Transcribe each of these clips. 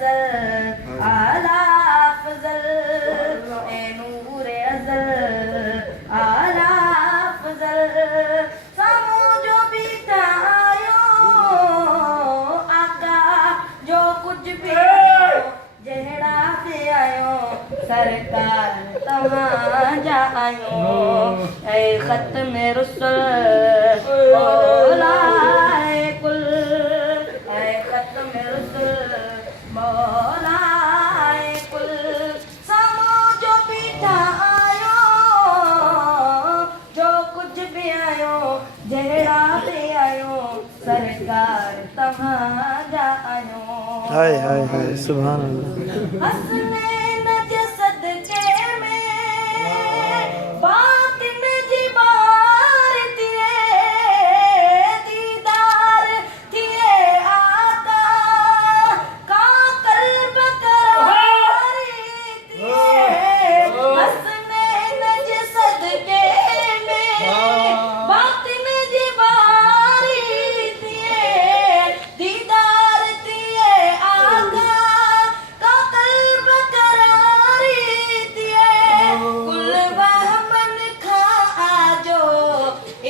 अज़ल आला अफ़ज़ल ए नूर अज़ल आला अफ़ज़ल सामू जो बीता आयो आका जो कुछ भी आयो जहिड़ा भी आयो सरकार तव्हां जा आयो ऐ ख़त्म रुसल मौला ऐ कुल ऐ ख़त्म रुसल मौला ऐ कुल सामू जो बीठा आयो जो कुछ भी आयो जहिड़ा भी आयो सरकार तव्हां जा आयो हाय हाय हाय सुभान अल्लाह हसनैन जे सदके में बातिन जी बार थिए दीदार थिए आका का कल्ब करारी थिए हसनैन जे सदके में बातिन जी बारी थिए दीदार थिए आका का कल्ब करारी थिए कुल बहमन खा आजो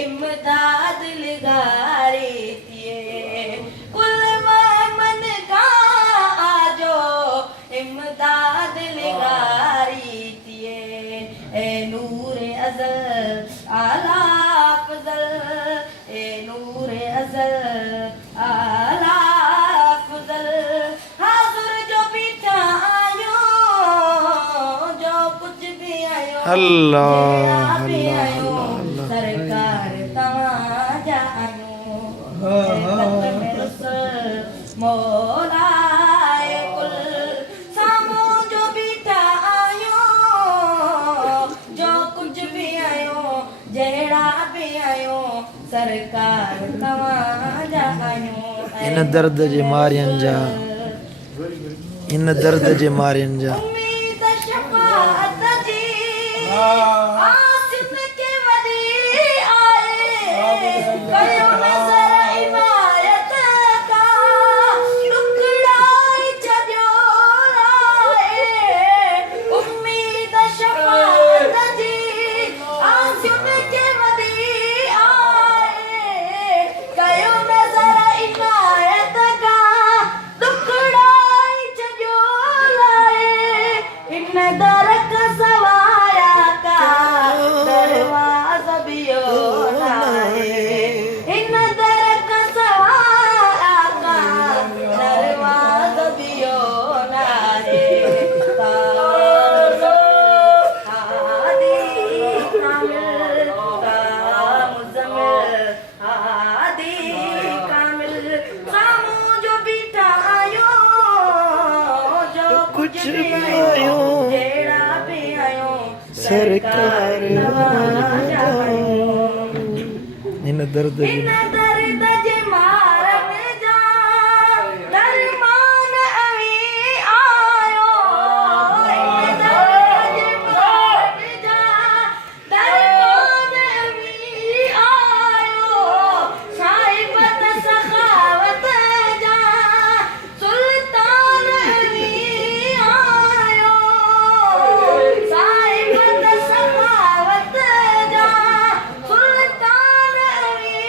इमदाद लिगारी थिए कुल बहमन खा आजो इमदाद लिगारी थिए ए नूर अज़ल आला अफ़ज़ल ए नूर अज़ल आला अफ़ज़ल हाज़िर जो बीठा आयो जो कुछ भी आयो अल्लाह जहिड़ा भी अल्लाह आयो अल्लाह सरकार तव्हां जा आयो ख़त्म रुसल मौला ऐ कुल सामू जो बीठा आयो जो कुछ भी आयो जहिड़ा भी आयो सरकार तव्हां जा आयो इन दर्द जे मारियन जा इन दर्द जे मारियन जा उम्मीद शफ़ाअत जी आसिम के वली आए कयो नज़र इनायत का टुकड़ाई छॾियो लाए उम्मीद शफ़ाअत जी आसिम के वली आए कयो नज़र इनायत का टुकड़ाई छॾियो लाए इन दरक सवाया का दरवाज़ा बियो नाहे इन दरक सवाया का दरवाज़ा बियो नाहे हादी कामिल का मुज़म्मिल हादी कामिल सामू जो बीठा आयो जो कुछ भी आयो जहिड़ा भी आयो सरकार तव्हां जा आयो इन दर्द इन जे दर्द जे मारन जा दरमान अवी आयो इन दर्द जे मारन जा दरमान अवी आयो साहिबत सखावत जा सुल्तान अवी आयो साहिबत सखावत जा सुल्तान अवी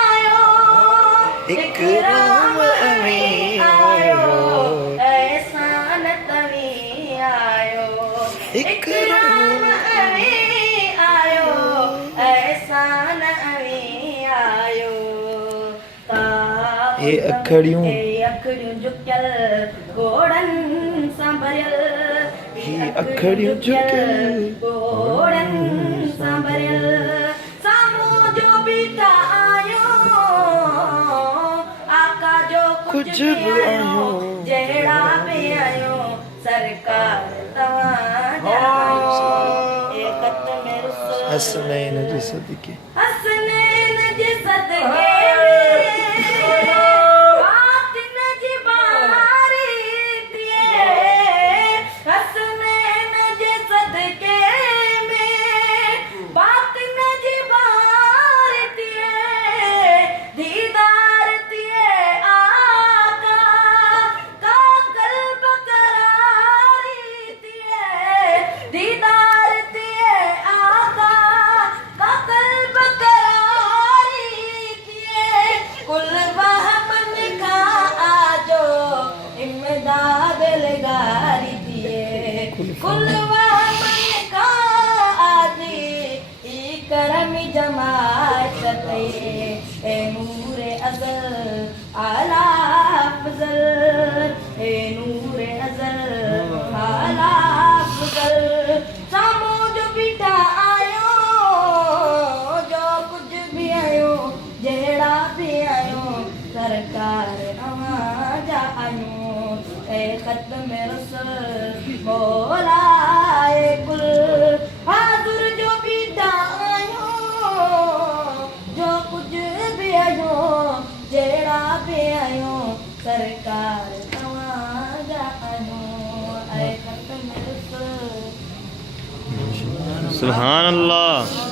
आयो इकराम अवी आयो एहसान तवी आयो इकराम अवी आयो एहसान अवी आयो ए अखड़ियूं ए अखड़ियूं झुकियल घोड़नि सां भरियल हे अखड़ियूं झुकियल घोड़नि सां भरियल सामू जो बीठा आयो आका जो कुछ भी आयो जहिड़ा भी आयो सरकार तव्हां जा आयो ए ख़त्म रुसल हसनैन जे सदके हसनैन जे सदके बातिन जी बारी थिए हसनैन जे सदके में बातिन जी बारी थिए दीदार थिए आका का कल्ब कुलवा मन का आदि ई करम जमात ते ए नूरे अज़ल आला अफ़ज़ल ए नूरे अज़ल आला अफ़ज़ल सामूं जो बीठा आयो जो कुछ भी आयो जहिड़ा बि आयो सरकार अवां जा आयो ए ख़त्म रसूल मौला ए कुल हाज़ुर जो बीठा आयो जो कुछ भी आयो जहिड़ा बि आयो सरकार अवां जा आयो ए ख़त्म रसूल सुभान अल्लाह।